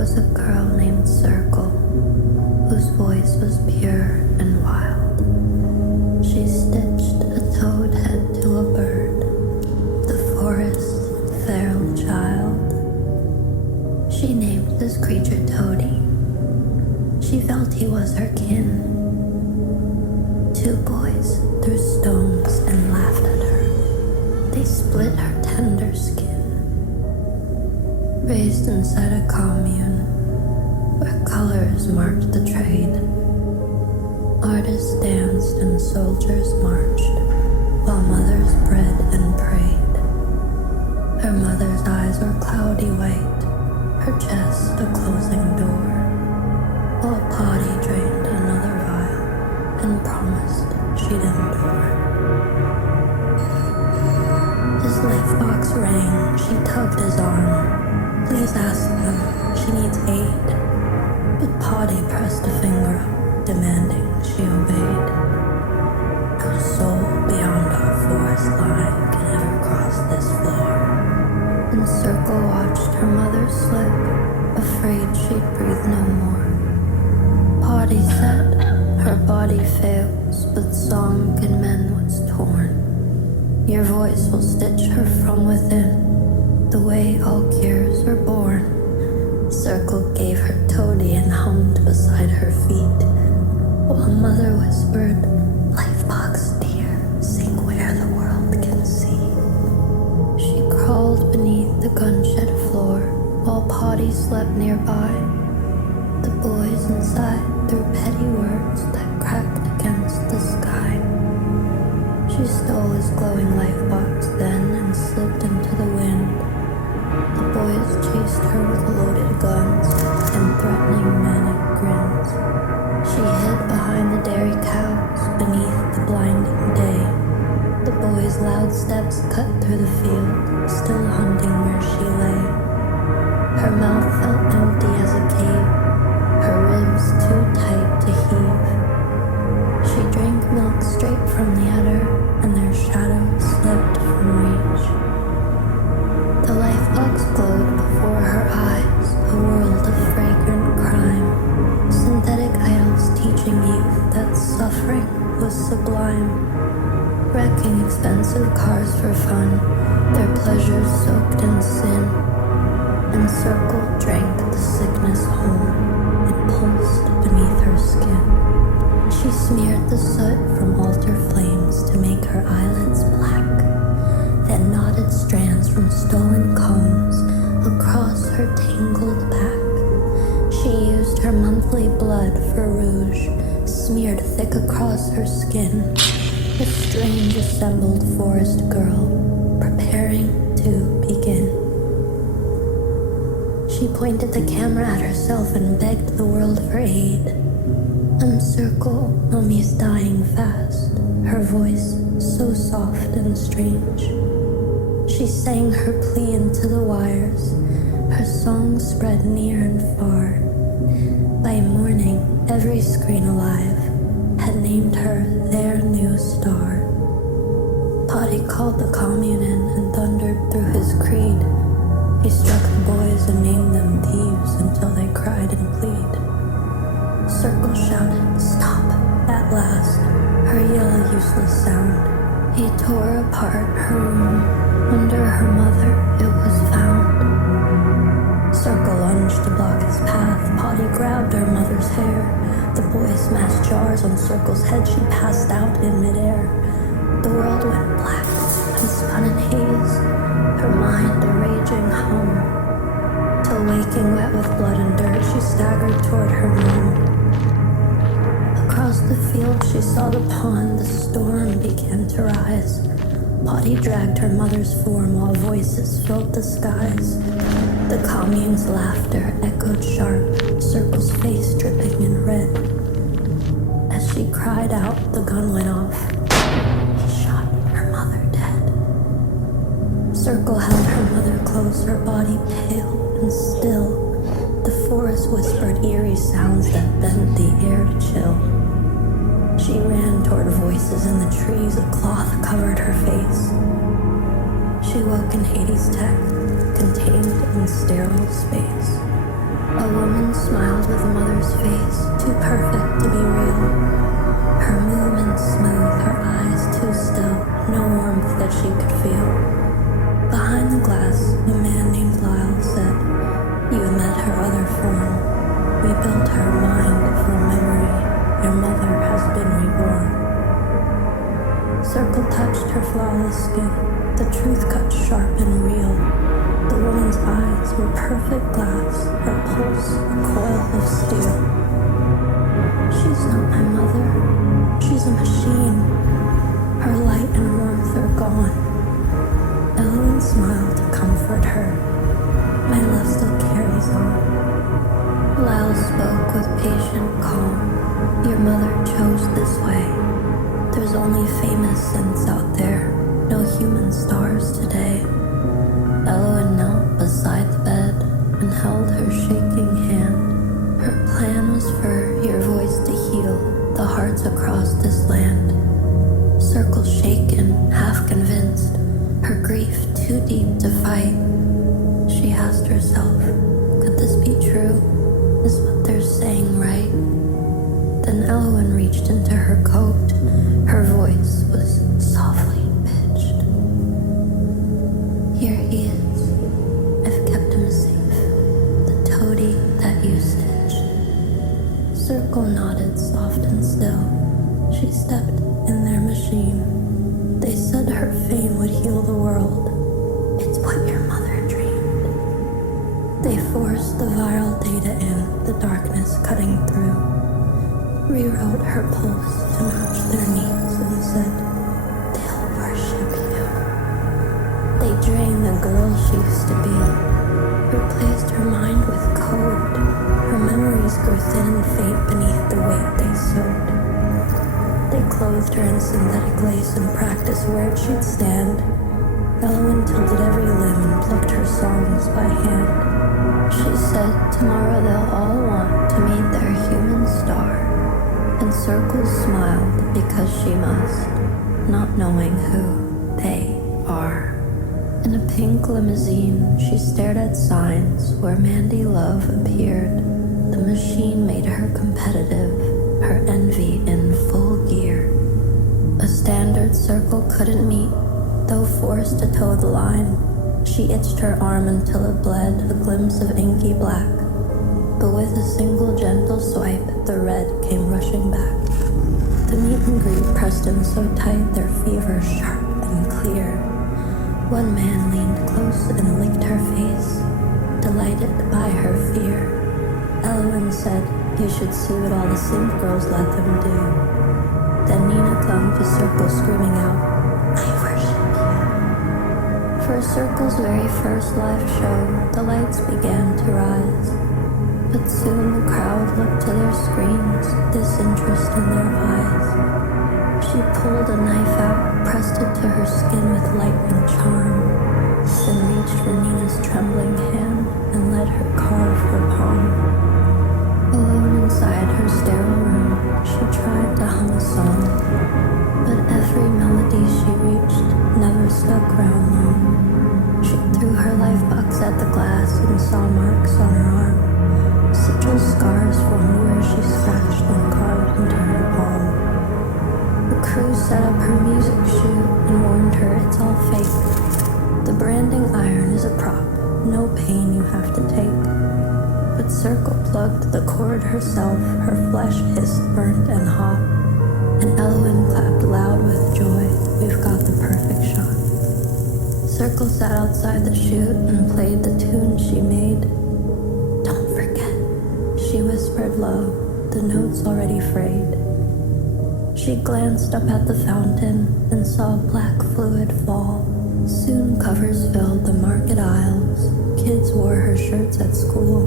was a girl named Circle, whose voice was pure and wild. She stitched a toad head to a bird, the forest's feral child. She named this creature Toady. She felt he was her kin. Two boys threw stones and laughed at her. They split her tender skin. Raised inside a commune where colors marked the trade, artists danced and soldiers marched while mothers bred and prayed. Her mother's eyes were cloudy white, her chest a closing door, while Potty drained another vial and promised she'd endure. His life box rang, she tugged his arm. Please ask them, she needs aid. But Potty pressed a finger up, demanding she obeyed. No soul beyond our forest line can ever cross this floor. And Circle watched her mother slip, afraid she'd breathe no more. Potty said, her body fails, but song can mend what's torn. Your voice will stitch her from within, the way all cures are born. Circle gave her Toady and hummed beside her feet, while Mother whispered, "Life box dear, sing where the world can see." She crawled beneath the gunshed floor, while Potty slept nearby. The boys inside threw petty words that cracked against the sky. She stole his glowing life box then and slipped into the wind. The boys chased her with loaded guns and threatening manic grins. She hid behind the dairy cows beneath the blinding day. The boys' loud steps cut through the field, still hunting where she lay. Her mouth felt empty as a cave, her ribs too tight to heave. She drank milk straight from the udder, and their shadows slipped from reach. The life box glowed before her eyes, a world of fragrant crime. Synthetic idols teaching youth that suffering was sublime. Wrecking expensive cars for fun, their pleasures soaked in sin. And Circle drank the sickness whole, it pulsed beneath her skin. She smeared the soot from altar flames to make her eyelids black, then knotted strands from stolen combs across her tangled back. She used her monthly blood for rouge, smeared thick across her skin, a strange assembled forest girl, preparing to begin. She pointed the camera at herself and begged the world for aid. Circle, Mummy's dying fast, her voice so soft and strange. She sang her plea into the wires, her song spread near and far. By morning, every screen alive had named her their new star. Potty called the commune in and thundered through his creed. He struck the boys and named them thieves until they cried and plead. Circle shouted, "Stop!" At last, her yell a useless sound. He tore apart her room. Under her mother, it was found. Circle lunged to block his path. Potty grabbed her mother's hair. The boy smashed jars on Circle's head. She passed out in midair. The world went black and spun in haze, her mind a raging hum. Till waking wet with blood and dirt, she staggered toward her mom. Across the field she saw the pond, the storm began to rise. Potty dragged her mother's form while voices filled the skies. The commune's laughter echoed sharp, Circle's face dripping in red. As she cried out, the gun went off. He shot her mother dead. Circle held her mother close, her body pale and still. The forest whispered eerie sounds that bent the air to chill. She ran toward voices in the trees, a cloth covered her face. She woke in Hades' tech, contained in sterile space. A woman smiled with a mother's face, too perfect to be real. Her movements smooth, her eyes too still, no warmth that she could feel. Behind the glass, a man named Lyle said, "You met her other form. We built her mind for memory. Your mother has been reborn." Circle touched her flawless skin, the truth cut sharp and real. The woman's eyes were perfect glass, her pulse a coil of steel. "She's not my mother, she's a machine. Her light and warmth are gone." Elowen smiled to comfort her. "My love still carries on." Lyle spoke with patient calm. "Your mother chose this way. There's only famous synths out there, no human stars today." Elowen knelt beside the bed and held her shaking hand. Her plan was for your voice to heal the hearts across this land. Circle shaken, half convinced, her grief too deep to fight. She asked herself, could this be true? Is what they're saying right? Then Elowen reached into her coat. Her voice was softly pitched. "Here he is. I've kept him safe. The toady that you stitched." Circle nodded soft and still. She stepped in their machine. They said her fame would heal the world. It's what your mother dreamed. They forced the viral data in, the darkness cutting through. Rewrote her pulse to match their needs and said, "They'll worship you." They drained the girl she used to be, replaced her mind with code. Her memories grew thin and faint beneath the weight they sewed. They clothed her in synthetic lace and practiced where she'd stand. Elowen tilted every limb and plucked her songs by hand. She said tomorrow they'll all want to meet their human star. And Circle smiled because she must, not knowing who they are. In a pink limousine, she stared at signs where Mandy Love appeared. The machine made her competitive, her envy in full gear. A standard Circle couldn't meet, though forced to toe the line. She itched her arm until it bled, a glimpse of inky black. But with a single gentle swipe, the red came rushing back. The meet and greet pressed in so tight, their fever sharp and clear. One man leaned close and licked her face, delighted by her fear. Elowen said, "You should see what all the synth girls let them do." Then Nina clung to Circle, screaming out, "I worship you." For Circle's very first live show, the lights began to rise. But soon the crowd looked to their screens, disinterest in their eyes. She pulled a knife out, pressed it to her skin with lightning charm, then reached for Nina's trembling hand and let her carve her palm. Alone inside her sterile room, she tried to hum a song, but every melody she reached never stuck round long. She threw her life box at the glass and saw marks on her arm. Sigil scars formed where she scratched and carved into her palm. The crew set up her music shoot and warned her it's all fake. The branding iron is a prop, no pain you have to take. But Circle plugged the cord herself, her flesh hissed burnt and hot. And Elowen clapped loud with joy, we've got the perfect shot. Circle sat outside the shoot and played the tune she made. "Don't forget," she whispered low, the notes already frayed. She glanced up at the fountain and saw black fluid fall. Soon covers filled the market aisles. Kids wore her shirts at school.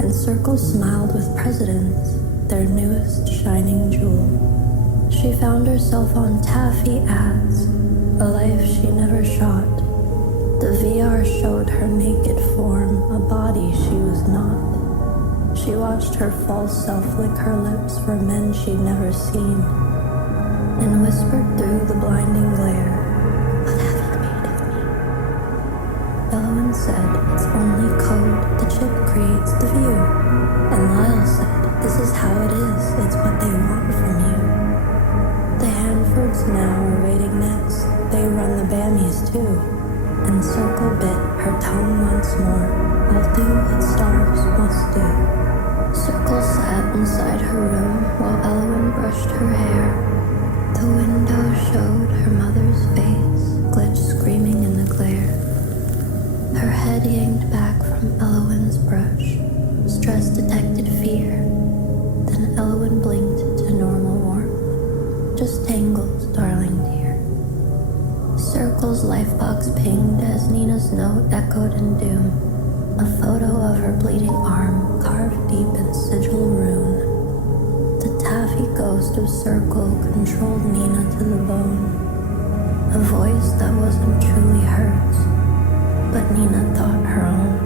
And Circle smiled with presidents, their newest shining jewel. She found herself on taffy ads, a life she never shot. The VR showed her naked form, a body she was not. She watched her false self lick her lips for men she'd never seen, and whispered through the blinding glare, "What have you made of me?" Elowen said, "It's only code. The chip creates the view." do what stars must do. Circle sat inside her room while Elowen brushed her hair. The window showed her mother's face, glitch screaming in the glare. Her head yanked back from Elowen's brush. Stress detected fear. Then Elowen blinked to normal warmth. Just tangles, darling dear. Circle's lifebox pinged as Nina's note echoed in doom. A photo of her bleeding arm carved deep in sigil rune. The taffy ghost of Circle controlled Nina to the bone. A voice that wasn't truly hers, but Nina thought her own.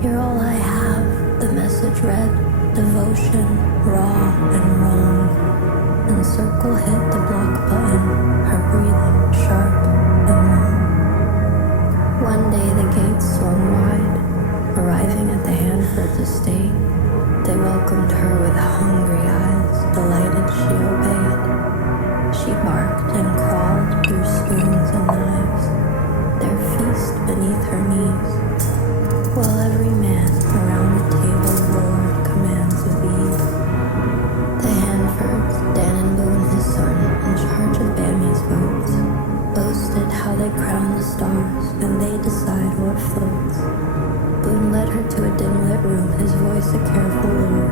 You're all I have, the message read. Devotion, raw and wrong. And Circle hit the block button, her breathing sharp and long. One day the gates swung wide, arriving at the Hanfords' estate. They welcomed her with hungry eyes, delighted she obeyed. She barked and crawled through spoons and knives, their feast beneath her knees, while every man around the table roared commands of Eve. The Hanfords, Dan and Boone, his son, in charge of Bammy's votes, boasted how they crown the stars and they decide what floats. Boone led her to a dim-lit room, his voice a careful lure.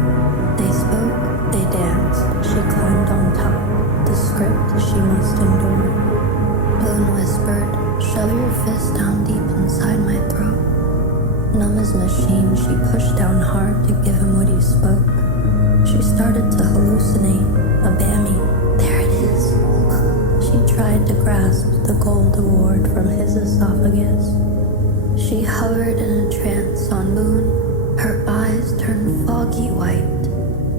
They spoke, they danced, she climbed on top, the script she must endure. Boone whispered, shove your fist down deep inside my throat. Numb as machine, she pushed down hard to give him what he spoke. She started to hallucinate, a Bammy, there it is. She tried to grasp the gold award from his esophagus. She hovered in a trance on Boone, her eyes turned foggy white.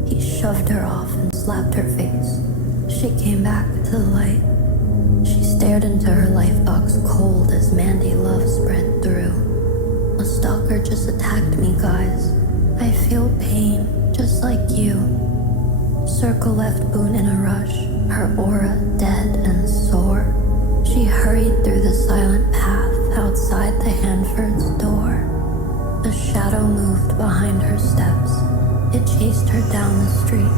He shoved her off and slapped her face. She came back to the light. She stared into her lifebox cold as Mandy love spread through. A stalker just attacked me, guys. I feel pain, just like you. Circle left Boone in a rush, her aura dead and sore. She hurried through the silent path outside the Hanford's door. A shadow moved behind her steps. It chased her down the street.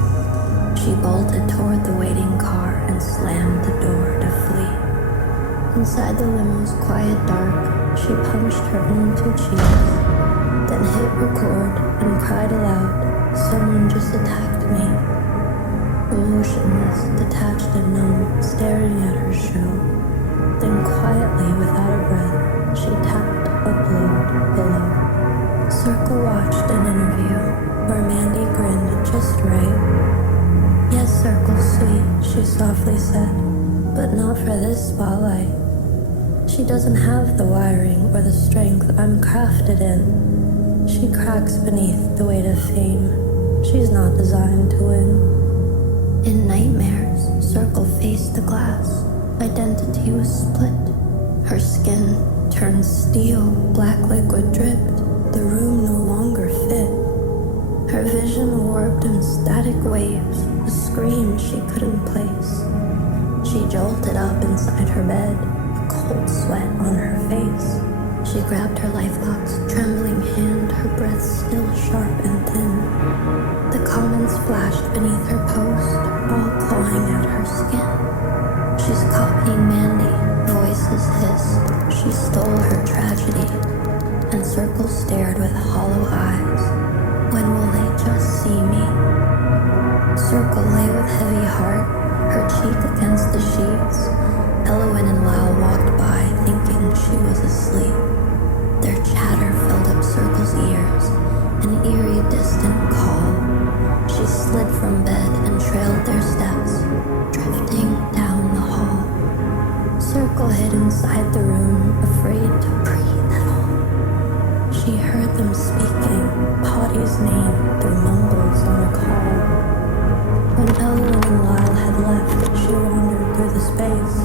She bolted toward the waiting car and slammed the door to flee. Inside the limo's quiet dark, she punched her own two cheeks, then hit record and cried aloud, someone just attacked me. Emotionless, detached and numb, staring at her show. Then quietly, without a breath, she tapped upload below. Circle watched an interview where Mandy grinned just right. Yes, Circle, sweet, she softly said, but not for this spotlight. She doesn't have the wiring or the strength I'm crafted in. She cracks beneath the weight of fame. She's not designed to win. In nightmares, Circle faced the glass. Identity was split. Her skin turned steel, black liquid dripped. The room no longer fit. Her vision warped in static waves, a scream she couldn't place. She jolted up inside her bed, a cold sweat on her face. She grabbed her lifebox, trembling hand, her breath still sharp and thin. The comments flashed beneath her post, all clawing at her skin. She's copying Mandy, voices hissed. She stole her tragedy, and Circle stared with hollow eyes. When will they just see me? Circle lay with heavy heart, her cheek against the sheets. Elowen and Lyle walked by, thinking she was asleep. Their chatter filled up Circle's ears, an eerie distant call. She slid from bed and trailed their steps, drifting down the hall. Circle hid inside the room, afraid to breathe at all. She heard them speaking, Potty's name through mumbles on a call. When Elowen and Lyle had left, she wandered through the space,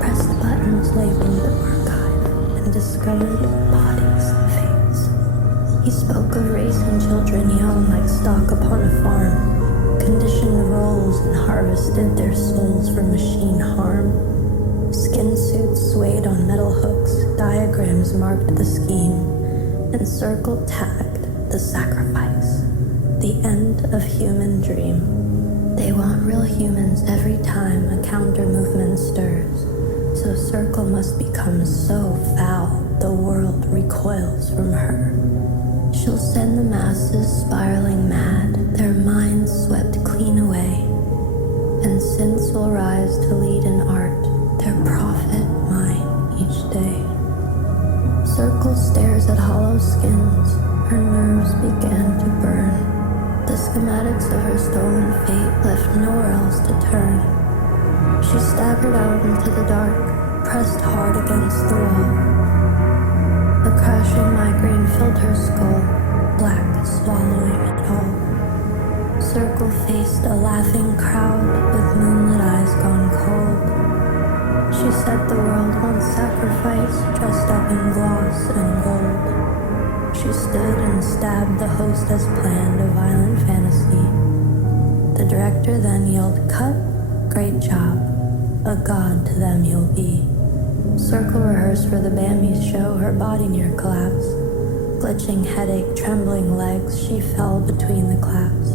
pressed buttons labeled archive, and discovered Potty's face. He spoke of raising children young like stock upon a farm, conditioned roles and harvested their souls for machine harm. Skin suits swayed on metal hooks, diagrams marked the scheme. and Circle tagged the sacrifice, the end of human dream. They want real humans every time a counter movement stirs, so Circle must become so foul the world recoils from her. She'll send the masses spiraling mad, their minds swept clean away, and synths will rise to lead in art, their profit mine each day. Circle stares at hollow skins, her nerves began to burn. The schematics of her stolen fate left nowhere else to turn. She staggered out into the dark, pressed hard against the wall. A crashing migraine filled her skull, black swallowing it all. Circle faced a laughing crowd with moonlit eyes gone cold. She said the world wants sacrifice dressed up in gloss and gold. She stood and stabbed the host as planned, a violent fantasy. The director then yelled, "Cut, great job, a god to them you'll be." Circle rehearsed for the Bambi's show, her body near collapse. Glitching headache, trembling legs, she fell between the claps.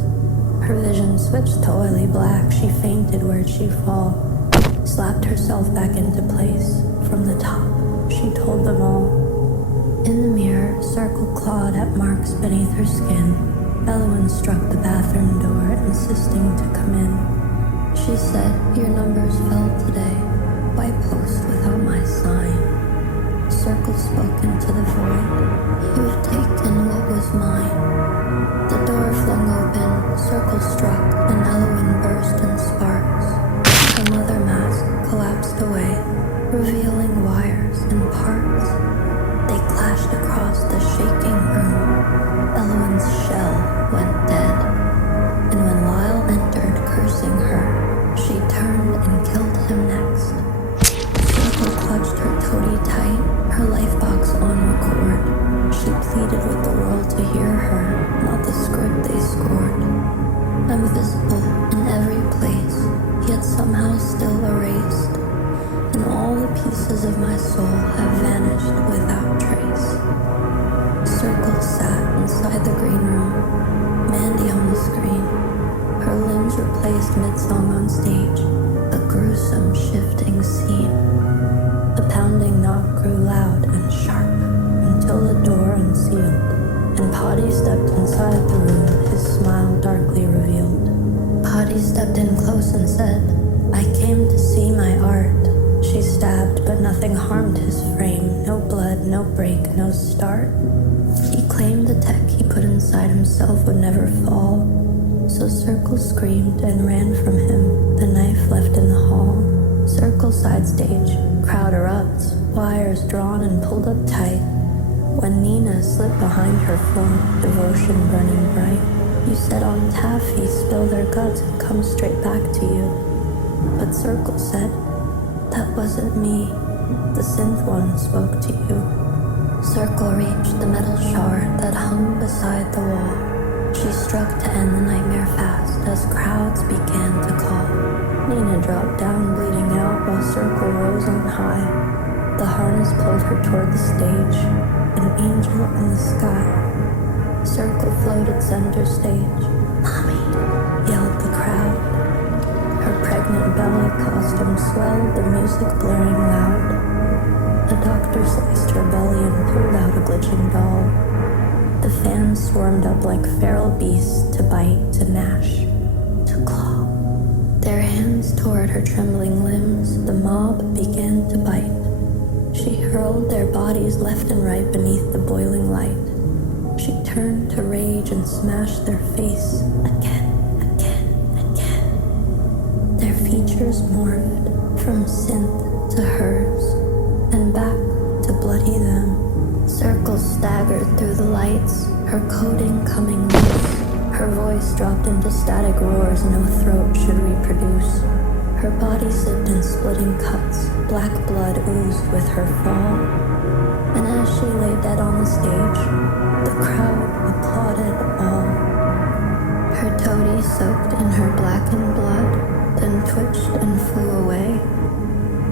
Her vision switched to oily black, she fainted, where'd she fall? Slapped herself back into place. From the top, she told them all. In the mirror, Circle clawed at marks beneath her skin. Elowen struck the bathroom door, insisting to come in. She said, "Your numbers fell today. Why post without my sign?" Circle spoke into the void. "You've taken what was mine." The door flung open, Circle struck, and Elowen burst in sparks. Another mask collapsed away, revealing wires and parts. They clashed across the shaking room. Elowen's shell went dead, and when Lyle entered cursing her, she turned and killed him next. Circle clutched her toady tight, her life box on record. She pleaded with the world to hear her, not the script they scored. I'm visible in every place, yet somehow still erased, and all the pieces of my soul have vanished without trace. Circle sat inside the green room, Mandy on the screen, her limbs replaced mid-song on stage, a gruesome shifting scene. The pounding knock grew loud and sharp until the door unsealed, and Potty stepped inside the room, his smile darkly revealed. Potty stepped in close and said, "I came to see my art." She stabbed, but nothing harmed his frame. No blood, no break, no start. He claimed the tech he put inside himself would never fall. So Circle screamed and ran from him, the knife left in the hall. Circle side stage, crowd erupts, wires drawn and pulled up tight. When Nina slipped behind her phone, devotion burning bright. You said on taffy, spill their guts and come straight back to you. But Circle said, "That wasn't me. The synth one spoke to you." Circle reached the metal shard that hung beside the wall. She struck to end the nightmare fast as crowds began to call. Nina dropped down, bleeding out, while Circle rose on high. The harness pulled her toward the stage, an angel in the sky. Circle floated center stage. "Mommy!" yelled the crowd. Her pregnant belly costume swelled, the music blaring loud. The doctor sliced her belly and pulled out a glitching doll. The fans swarmed up like feral beasts to bite, to gnash, to claw. Their hands tore at her trembling limbs. The mob began to bite. She hurled their bodies left and right beneath the boiling light. She turned to rage and smashed their face again, again, again. Their features morphed from synth to hers, and back to bloody them. Circle staggered through the lights, her coating coming loose. Her voice dropped into static roars no throat should reproduce. Her body slipped in splitting cuts, black blood oozed with her fall. And as she lay dead on the stage, the crowd applauded all. Her toady soaked in her blackened blood, then twitched and flew away.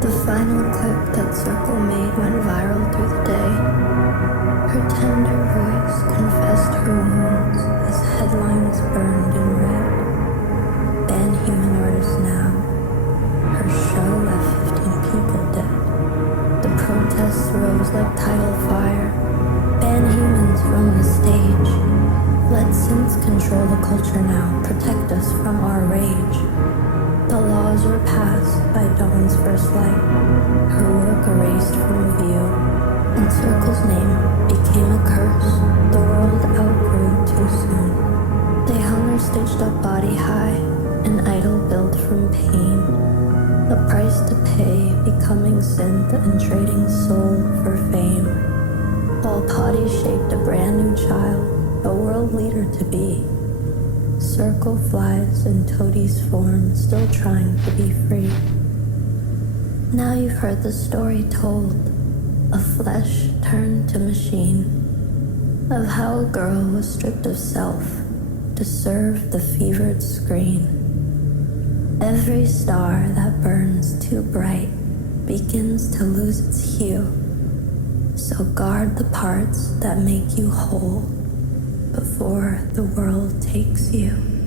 The final clip that Circle made went viral through the day. Her tender voice confessed her wounds as headlines burned in red. Ban human artist now. Her show left 15 people dead. The protests rose like tidal fire. Ban humans from the stage. Let synths control the culture now. Protect us from our rage. The laws were passed by Dawn's first light. Her work erased from view. And Circle's name became a curse. The world outgrew too soon. They hung her stitched up body high. An idol built from pain. A price to pay, becoming synth and trading soul for fame. While Potty shaped a brand new child, a world leader to be. Circle flies in Toadie's form, still trying to be free. Now you've heard the story told, of flesh turned to machine, of how a girl was stripped of self to serve the fevered screen. Every star that burns too bright begins to lose its hue. So guard the parts that make you whole before the world takes you.